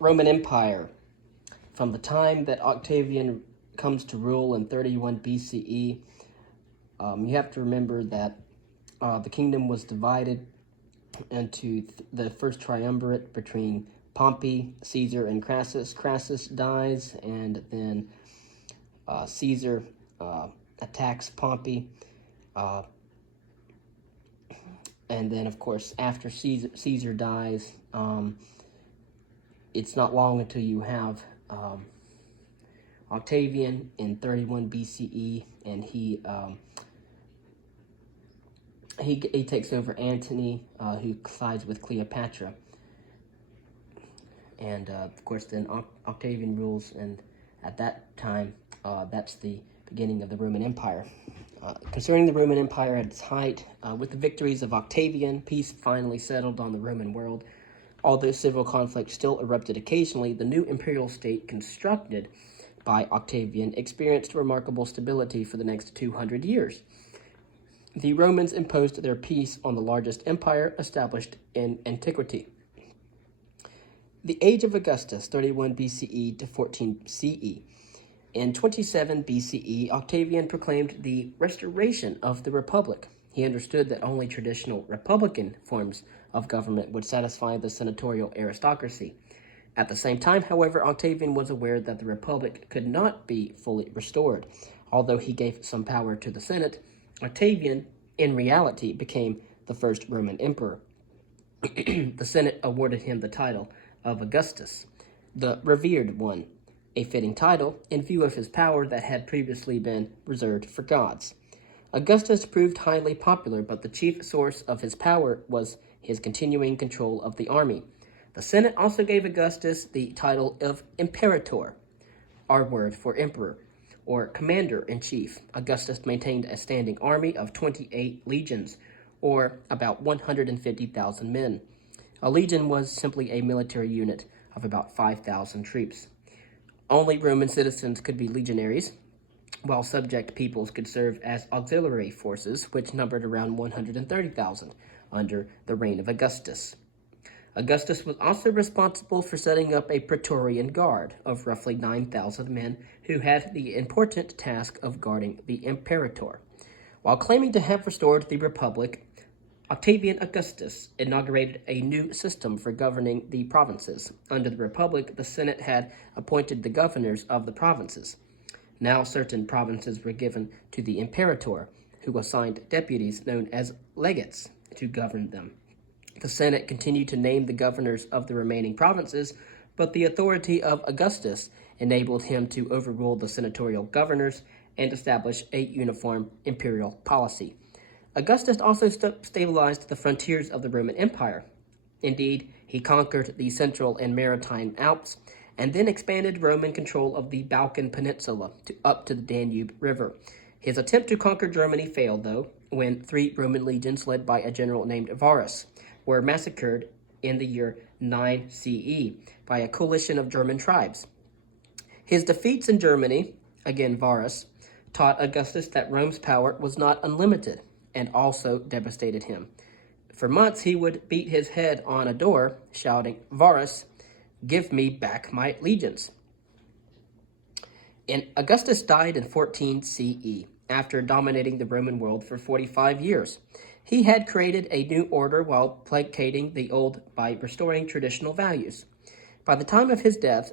Roman Empire. From the time that Octavian comes to rule in 31 B.C.E., you have to remember that the kingdom was divided into the first triumvirate between Pompey, Caesar, and Crassus. Crassus dies, and then Caesar attacks Pompey. And then, of course, after Caesar dies, it's not long until you have Octavian in 31 BCE, and he takes over Antony, who sides with Cleopatra. And, of course, then Octavian rules, and at that time, that's the beginning of the Roman Empire. Concerning the Roman Empire at its height, with the victories of Octavian, peace finally settled on the Roman world. Although civil conflict still erupted occasionally, the new imperial state constructed by Octavian experienced remarkable stability for the next 200 years. The Romans imposed their peace on the largest empire established in antiquity. The age of Augustus, 31 BCE to 14 CE. In 27 BCE, Octavian proclaimed the restoration of the Republic. He understood that only traditional republican forms of government would satisfy the senatorial aristocracy. At the same time, however, Octavian was aware that the Republic could not be fully restored. Although he gave some power to the Senate, Octavian, in reality, became the first Roman emperor. The Senate awarded him the title of Augustus, the revered one, a fitting title in view of his power that had previously been reserved for gods. Augustus proved highly popular, but the chief source of his power was his continuing control of the army. The Senate also gave Augustus the title of Imperator, our word for emperor, or commander-in-chief. Augustus maintained a standing army of 28 legions, or about 150,000 men. A legion was simply a military unit of about 5,000 troops. Only Roman citizens could be legionaries, while subject peoples could serve as auxiliary forces, which numbered around 130,000 under the reign of Augustus. Augustus was also responsible for setting up a Praetorian Guard of roughly 9,000 men who had the important task of guarding the Imperator. While claiming to have restored the Republic, Octavian Augustus inaugurated a new system for governing the provinces. Under the Republic, the Senate had appointed the governors of the provinces. Now certain provinces were given to the Imperator, who assigned deputies known as legates to govern them. The Senate continued to name the governors of the remaining provinces, but the authority of Augustus enabled him to overrule the senatorial governors and establish a uniform imperial policy. Augustus also stabilized the frontiers of the Roman Empire. Indeed, he conquered the Central and Maritime Alps and then expanded Roman control of the Balkan Peninsula up to the Danube River. His attempt to conquer Germany failed, though, when 3 Roman legions led by a general named Varus were massacred in the year 9 CE by a coalition of German tribes. His defeats in Germany, again Varus, taught Augustus that Rome's power was not unlimited, and also devastated him. For months, he would beat his head on a door, shouting, "Varus, give me back my legions." And Augustus died in 14 CE, after dominating the Roman world for 45 years. He had created a new order while placating the old by restoring traditional values. By the time of his death,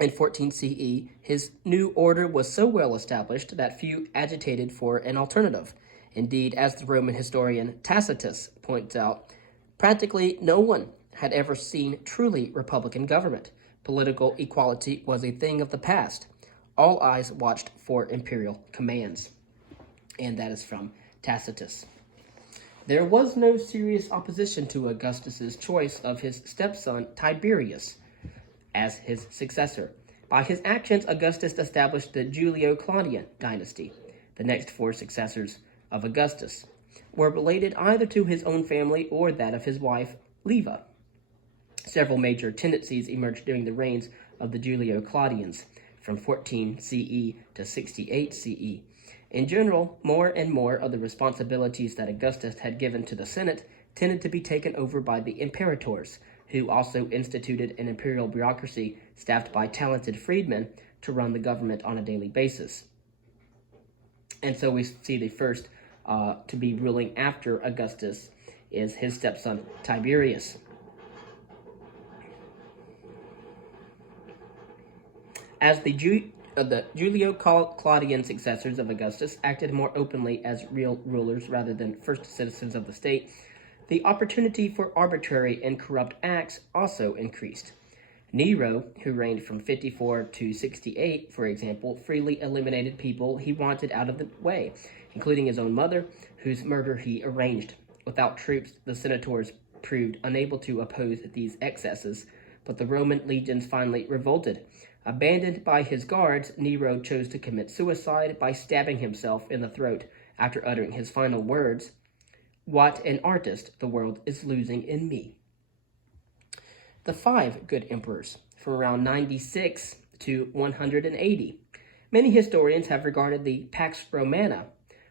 in 14 CE, his new order was so well established that few agitated for an alternative. Indeed, as the Roman historian Tacitus points out, practically no one had ever seen truly republican government. Political equality was a thing of the past. All eyes watched for imperial commands. And that is from Tacitus. There was no serious opposition to Augustus's choice of his stepson Tiberius as his successor. By his actions, Augustus established the Julio-Claudian dynasty. The next 4 successors of Augustus were related either to his own family or that of his wife, Leva. Several major tendencies emerged during the reigns of the Julio-Claudians from 14 CE to 68 CE. In general, more and more of the responsibilities that Augustus had given to the Senate tended to be taken over by the imperators, who also instituted an imperial bureaucracy staffed by talented freedmen to run the government on a daily basis. And so we see the first to be ruling after Augustus is his stepson Tiberius. As the Julio-Claudian successors of Augustus acted more openly as real rulers rather than first citizens of the state, the opportunity for arbitrary and corrupt acts also increased. Nero, who reigned from 54 to 68, for example, freely eliminated people he wanted out of the way, including his own mother, whose murder he arranged. Without troops, the senators proved unable to oppose these excesses, but the Roman legions finally revolted. Abandoned by his guards, Nero chose to commit suicide by stabbing himself in the throat after uttering his final words, "What an artist the world is losing in me." The 5 good emperors, from around 96 to 180. Many historians have regarded the Pax Romana,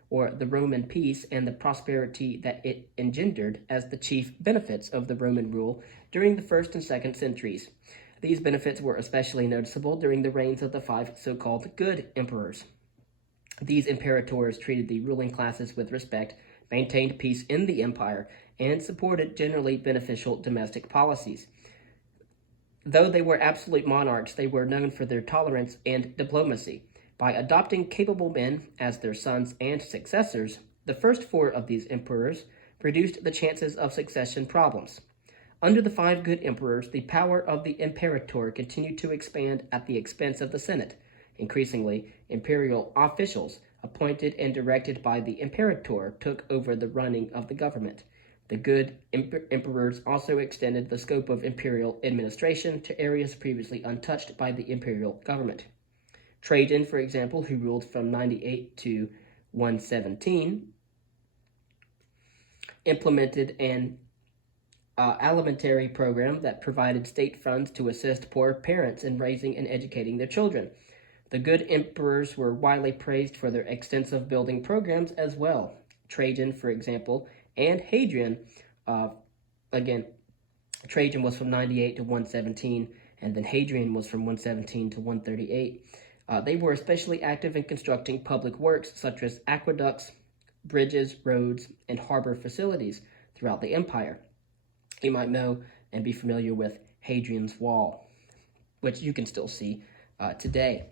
or the Roman peace, and the prosperity that it engendered as the chief benefits of the Roman rule during the 1st and 2nd centuries. These benefits were especially noticeable during the reigns of the 5 so-called good emperors. These imperators treated the ruling classes with respect, maintained peace in the empire, and supported generally beneficial domestic policies. Though they were absolute monarchs, they were known for their tolerance and diplomacy. By adopting capable men as their sons and successors, the first 4 of these emperors reduced the chances of succession problems. Under the 5 good emperors, the power of the imperator continued to expand at the expense of the Senate. Increasingly, imperial officials, appointed and directed by the imperator, took over the running of the government. The good emperors also extended the scope of imperial administration to areas previously untouched by the imperial government. Trajan, for example, who ruled from 98 to 117, implemented an alimentary program that provided state funds to assist poor parents in raising and educating their children. The good emperors were widely praised for their extensive building programs as well. Trajan, for example, and Hadrian, Trajan was from 98 to 117, and then Hadrian was from 117 to 138. They were especially active in constructing public works such as aqueducts, bridges, roads, and harbor facilities throughout the empire. You might know and be familiar with Hadrian's Wall, which you can still see today.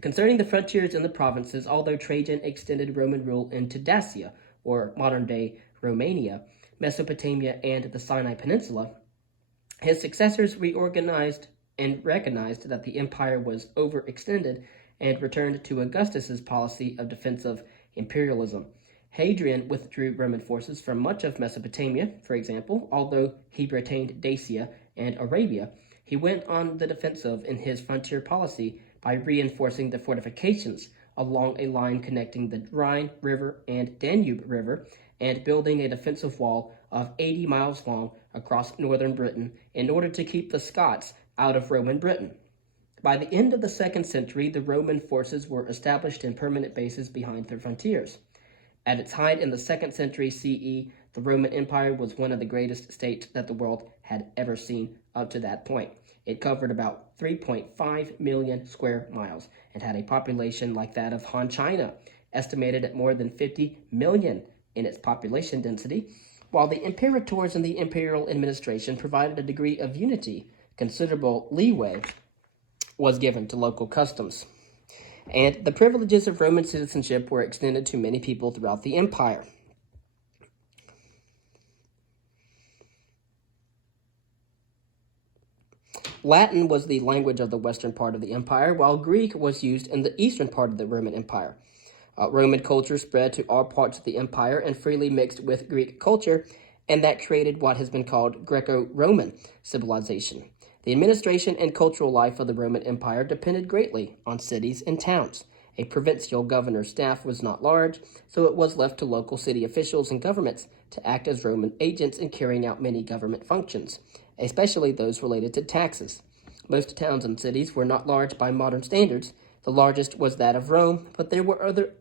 Concerning the frontiers in the provinces, although Trajan extended Roman rule into Dacia, or modern-day Romania, Mesopotamia, and the Sinai Peninsula, his successors reorganized and recognized that the empire was overextended and returned to Augustus's policy of defensive imperialism. Hadrian withdrew Roman forces from much of Mesopotamia, for example, although he retained Dacia and Arabia. He went on the defensive in his frontier policy by reinforcing the fortifications along a line connecting the Rhine River and Danube River, and building a defensive wall of 80 miles long across northern Britain in order to keep the Scots out of Roman Britain. By the end of the 2nd century, the Roman forces were established in permanent bases behind their frontiers. At its height in the 2nd century CE, the Roman Empire was one of the greatest states that the world had ever seen up to that point. It covered about 3.5 million square miles and had a population like that of Han China, estimated at more than 50 million in its population density. While the imperators and the imperial administration provided a degree of unity, considerable leeway was given to local customs. And the privileges of Roman citizenship were extended to many people throughout the empire. Latin was the language of the western part of the empire, while Greek was used in the eastern part of the Roman Empire. Roman culture spread to all parts of the empire and freely mixed with Greek culture, and that created what has been called Greco-Roman civilization. The administration and cultural life of the Roman Empire depended greatly on cities and towns. A provincial governor's staff was not large, so it was left to local city officials and governments to act as Roman agents in carrying out many government functions, especially those related to taxes. Most towns and cities were not large by modern standards. The largest was that of Rome, but there were other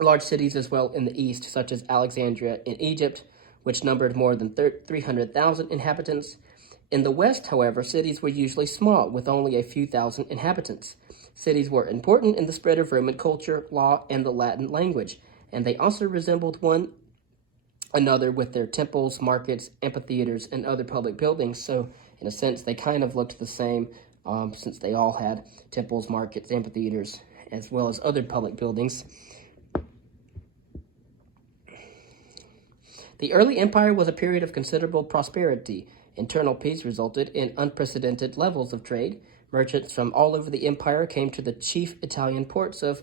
large cities as well in the east, such as Alexandria in Egypt, which numbered more than 300,000 inhabitants, In the West, however, cities were usually small, with only a few thousand inhabitants. Cities were important in the spread of Roman culture, law, and the Latin language, and they also resembled one another with their temples, markets, amphitheaters, and other public buildings. So, in a sense, they kind of looked the same since they all had temples, markets, amphitheaters, as well as other public buildings. The early empire was a period of considerable prosperity. Internal peace resulted in unprecedented levels of trade. Merchants from all over the empire came to the chief Italian ports of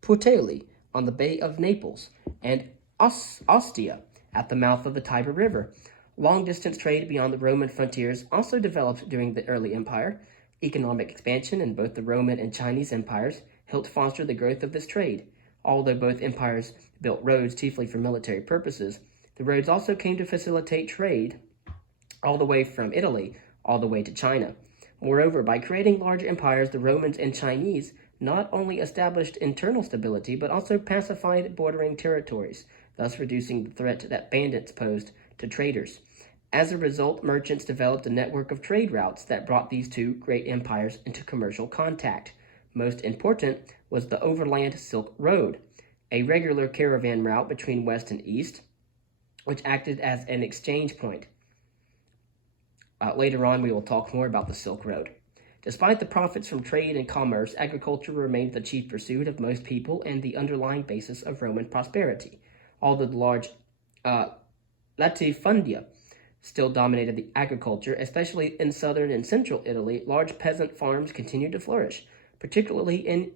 Puteoli on the Bay of Naples and Ostia at the mouth of the Tiber River. Long-distance trade beyond the Roman frontiers also developed during the early empire. Economic expansion in both the Roman and Chinese empires helped foster the growth of this trade. Although both empires built roads chiefly for military purposes, the roads also came to facilitate trade all the way from Italy all the way to China. Moreover, by creating large empires, the Romans and Chinese not only established internal stability, but also pacified bordering territories, thus reducing the threat that bandits posed to traders. As a result, merchants developed a network of trade routes that brought these two great empires into commercial contact. Most important was the Overland Silk Road, a regular caravan route between West and East, which acted as an exchange point. Later on, we will talk more about the Silk Road. Despite the profits from trade and commerce, agriculture remained the chief pursuit of most people and the underlying basis of Roman prosperity. Although the large latifundia still dominated the agriculture, especially in southern and central Italy, large peasant farms continued to flourish, particularly in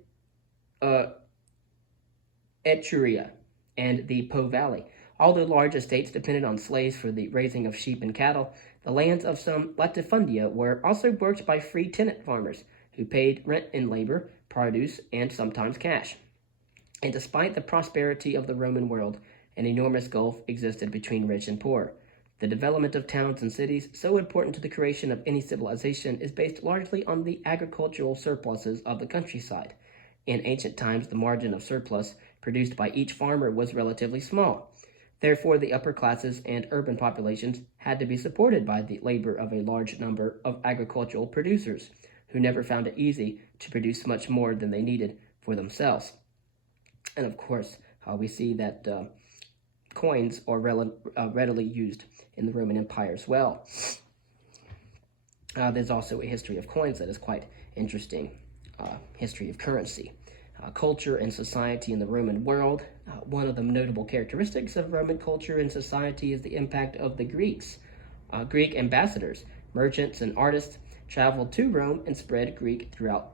Etruria and the Po Valley. Although large estates depended on slaves for the raising of sheep and cattle, the lands of some latifundia were also worked by free tenant farmers who paid rent in labor, produce, and sometimes cash. And despite the prosperity of the Roman world, an enormous gulf existed between rich and poor. The development of towns and cities, so important to the creation of any civilization, is based largely on the agricultural surpluses of the countryside. In ancient times, the margin of surplus produced by each farmer was relatively small. Therefore, the upper classes and urban populations had to be supported by the labor of a large number of agricultural producers, who never found it easy to produce much more than they needed for themselves. And of course, we see that coins are readily used in the Roman Empire as well. There's also a history of coins that is quite interesting, history of currency. Culture and society in the Roman world. One of the notable characteristics of Roman culture and society is the impact of the Greeks. Greek ambassadors, merchants, and artists traveled to Rome and spread Greek throughout.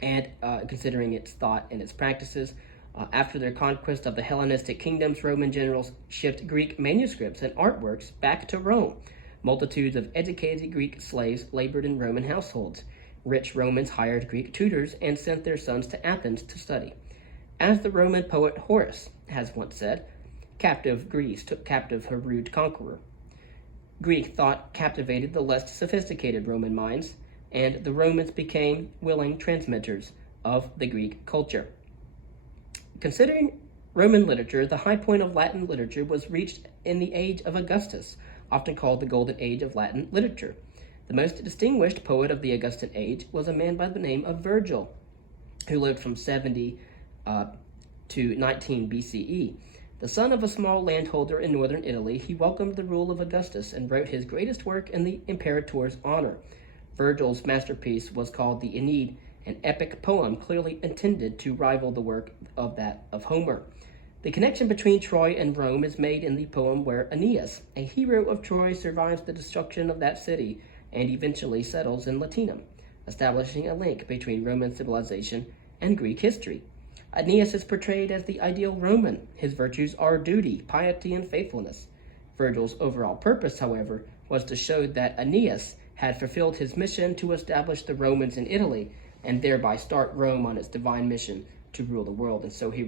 And considering its thought and its practices, after their conquest of the Hellenistic kingdoms, Roman generals shipped Greek manuscripts and artworks back to Rome. Multitudes of educated Greek slaves labored in Roman households. Rich Romans hired Greek tutors and sent their sons to Athens to study. As the Roman poet Horace has once said, captive Greece took captive her rude conqueror. Greek thought captivated the less sophisticated Roman minds, and the Romans became willing transmitters of the Greek culture. Considering Roman literature, the high point of Latin literature was reached in the age of Augustus, often called the Golden Age of Latin literature. The most distinguished poet of the Augustan age was a man by the name of Virgil, who lived from 70 to 19 B.C.E. The son of a small landholder in northern Italy, he welcomed the rule of Augustus and wrote his greatest work in the imperator's honor. Virgil's masterpiece was called the Aeneid, an epic poem clearly intended to rival the work of that of Homer. The connection between Troy and Rome is made in the poem where Aeneas, a hero of Troy, survives the destruction of that city and eventually settles in Latinum, establishing a link between Roman civilization and Greek history. Aeneas is portrayed as the ideal Roman. His virtues are duty, piety, and faithfulness. Virgil's overall purpose, however, was to show that Aeneas had fulfilled his mission to establish the Romans in Italy and thereby start Rome on its divine mission to rule the world. And so he